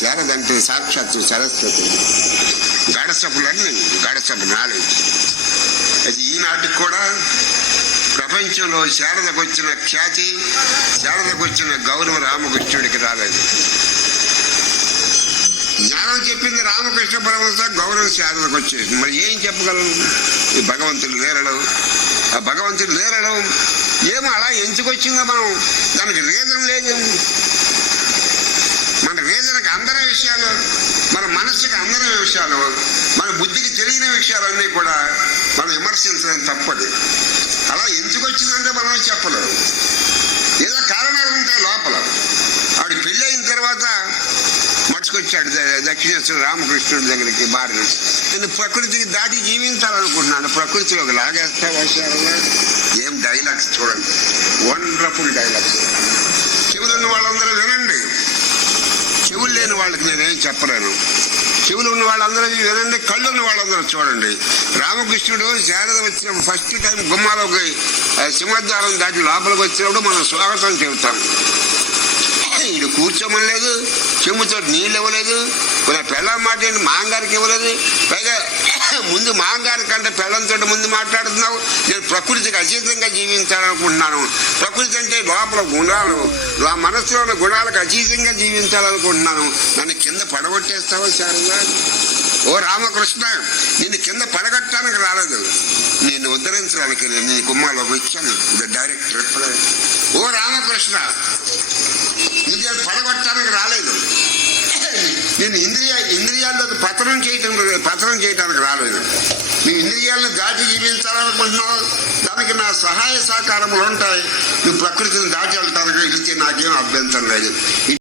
శారద అంటే సాక్షాత్తు సరస్వతి గడసపులన్నీ గడసపు నాలెడ్జ్ అది ఈనాటికి కూడా ప్రపంచంలో శారదకు వచ్చిన ఖ్యాతి శారదకు వచ్చిన గౌరవ రామకృష్ణుడికి రాలేదు. జ్ఞానం చెప్పింది రామకృష్ణ పరమహంస గౌరవ శారదకు వచ్చేసింది మరి ఏం చెప్పగలం? ఈ భగవంతుడు లేరడం ఆ భగవంతుడు లేరడం ఏమో అలా ఎంచుకొచ్చిందో మనం. దానికి రీజన్ లేదు. మన రీజన్ అందరి విషయాలు మన మనస్సుకి అందరి విషయాలు మన బుద్ధికి తెలియని విషయాలన్నీ కూడా మనం విమర్శించడం తప్పదు. అలా ఎంచుకొచ్చిందంటే మనం చెప్పలేము ఏదో కారణాలు ఉంటాయి లోపల. ఆవిడ పెళ్ళి అయిన తర్వాత మర్చుకొచ్చాడు ద- దక్షిణేశ్వర రామకృష్ణుడి దగ్గరికి భార్య నేను ప్రకృతికి దాటి జీవించాలనుకుంటున్నాను. ప్రకృతిలోకి లాగేస్తా శారదా? ఏం డైలాగ్స్ చూడండి. వండర్ఫుల్ డైలాగ్స్ చెబుతున్న వాళ్ళందరూ వినండి. చెవులు లేని వాళ్ళకి నేనేం చెప్పలేను. చెవులు ఉన్న వాళ్ళందరూ వినండి కళ్ళు ఉన్న వాళ్ళందరూ చూడండి. రామకృష్ణుడు శారద వచ్చిన ఫస్ట్ టైం గుమ్మాలోకి సింహద్వారం దాటి లోపలికి వచ్చినప్పుడు మనం స్వాగతం చెబుతాం. ఈడు కూర్చోమనలేదు చెమ్ముతో నీళ్ళు ఇవ్వలేదు ఇలా పెళ్ళం మాట ఏంటి మాంగారికి ఇవ్వలేదు. పైగా ముందు మాంగారి కంటే పెళ్ళంతో ముందు మాట్లాడుతున్నావు ప్రకృతికి అతీతంగా జీవించాలనుకుంటున్నాను ప్రకృతి అంటే లోపల గుణాలు. నా మనసులో ఉన్న గుణాలకు అతీతంగా జీవించాలనుకుంటున్నాను. నన్ను కింద పడగొట్టేస్తావా శారదా? ఓ రామకృష్ణ నిన్ను కింద పడగొట్టడానికి రాలేదు. నేను ఉద్ధరించడానికి నేను నీ గుమ్మాలోకి వచ్చాను. డైరెక్ట్ రిప్లై ఓ రామకృష్ణ ఇది పడగొట్టడానికి రాలేదు. నేను ఇంద్రియ ఇంద్రియాల్లో పతనం చేయటం పతనం చేయడానికి రాలేదు. నువ్వు ఇంద్రియాలను దాటి జీవించాలనుకుంటున్నావు దానికి నా సహాయ సహకారములు ఉంటాయి. నువ్వు ప్రకృతిని దాటి వెళ్తానికి వెళితే నాకేం అభ్యంతరం లేదు.